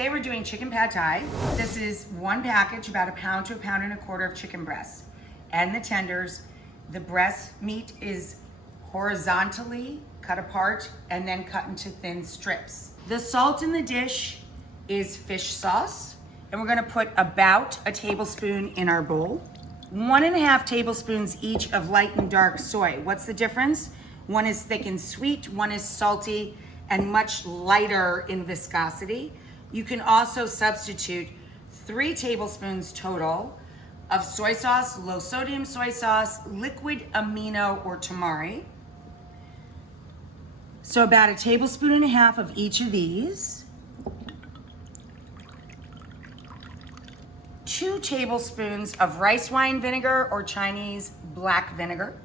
today we're doing chicken pad thai. This is one package, about 1 pound to 1.25 pounds of chicken breast. And the tenders, the breast meat is horizontally cut apart and then cut into thin strips. The salt in the dish is fish sauce, and we're gonna put about a tablespoon in our bowl. 1.5 tablespoons each of light and dark soy. What's the difference? One is thick and sweet, one is salty and much lighter in viscosity. You can also substitute 3 tablespoons total of soy sauce, low sodium soy sauce, liquid amino or tamari. So about 1.5 tablespoons of each of these. 2 tablespoons of rice wine vinegar or Chinese black vinegar.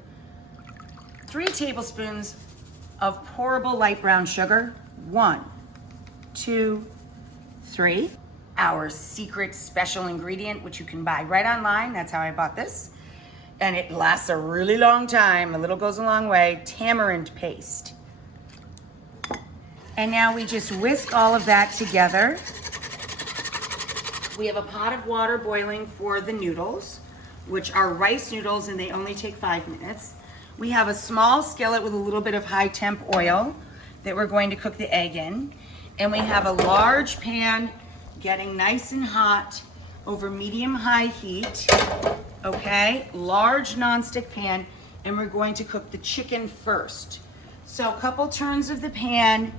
3 tablespoons of pourable light brown sugar. 1, 2, 3. Our secret special ingredient, which you can buy right online. That's how I bought this. And it lasts a really long time. A little goes a long way. Tamarind paste. And now we just whisk all of that together. We have a pot of water boiling for the noodles, which are rice noodles, and they only take 5 minutes. We have a small skillet with a little bit of high temp oil that we're going to cook the egg in. And we have a large pan getting nice and hot over medium-high heat, okay? Large nonstick pan, and we're going to cook the chicken first. So a couple turns of the pan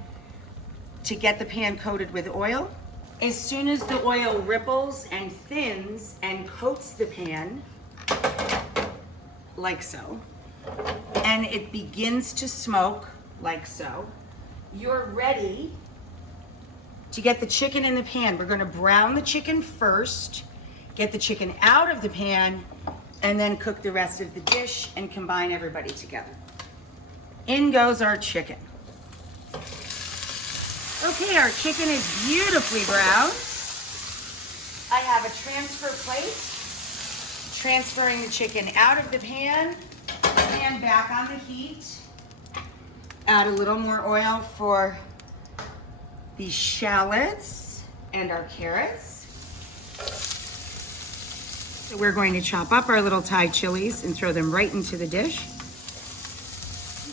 to get the pan coated with oil. As soon as the oil ripples and thins and coats the pan, like so, and it begins to smoke, like so, you're ready to get the chicken in the pan. We're gonna brown the chicken first, get the chicken out of the pan, and then cook the rest of the dish and combine everybody together. In goes our chicken. Okay, our chicken is beautifully browned. I have a transfer plate, transferring the chicken out of the pan and back on the heat. Add a little more oil for the shallots and our carrots. So we're going to chop up our little Thai chilies and throw them right into the dish.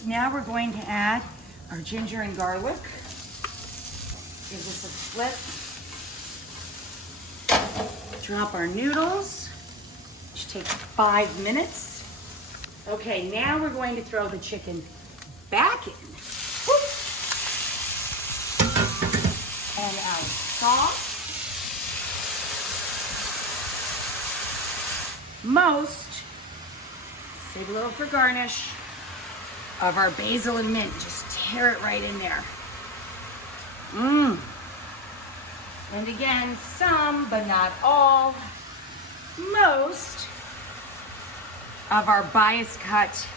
Now we're going to add our ginger and garlic. Give this a flip. Drop our noodles, which take 5 minutes. Okay, now we're going to throw the chicken back in. Whoop. And our sauce. Most, save a little for garnish, of our basil and mint. Just tear it right in there. And again, some, but not all, most of our bias cut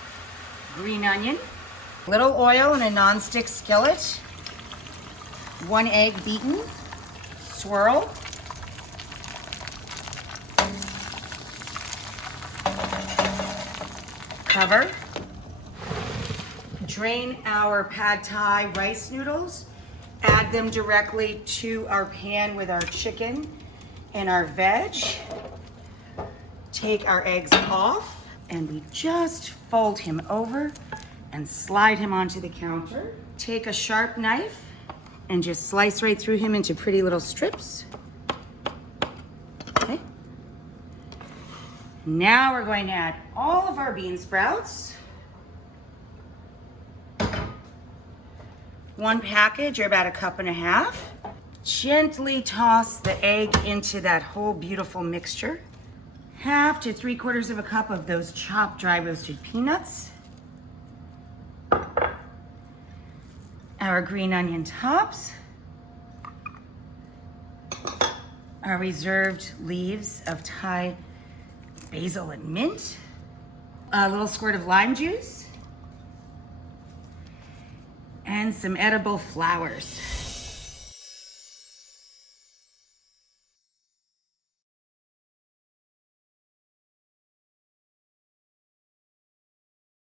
green onion. Little oil in a non-stick skillet. 1 egg beaten. Swirl. Cover. Drain our pad thai rice noodles. Add them directly to our pan with our chicken and our veg. Take our eggs off, and we just fold him over and slide him onto the counter. Take a sharp knife and just slice right through him into pretty little strips. Okay. Now we're going to add all of our bean sprouts. 1 package, or about 1.5 cups. Gently toss the egg into that whole beautiful mixture. 1/2 to 3/4 cup of those chopped dry roasted peanuts. Our green onion tops. Our reserved leaves of Thai basil and mint. A little squirt of lime juice. And some edible flowers.